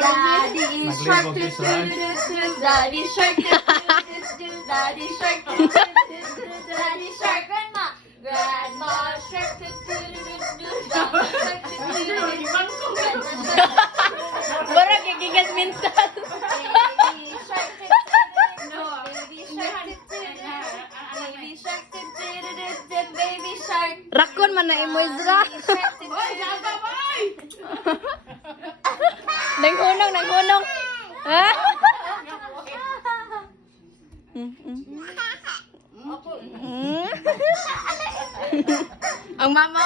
Daddy shark, daddy shark, daddy shark, daddy shark, grandma, grandma shark, Bara gigigas minsan. baby shark, baby shark, baby shark, baby shark. Rakon man na imo Izra. Nanghunong. Ha? Ang mama.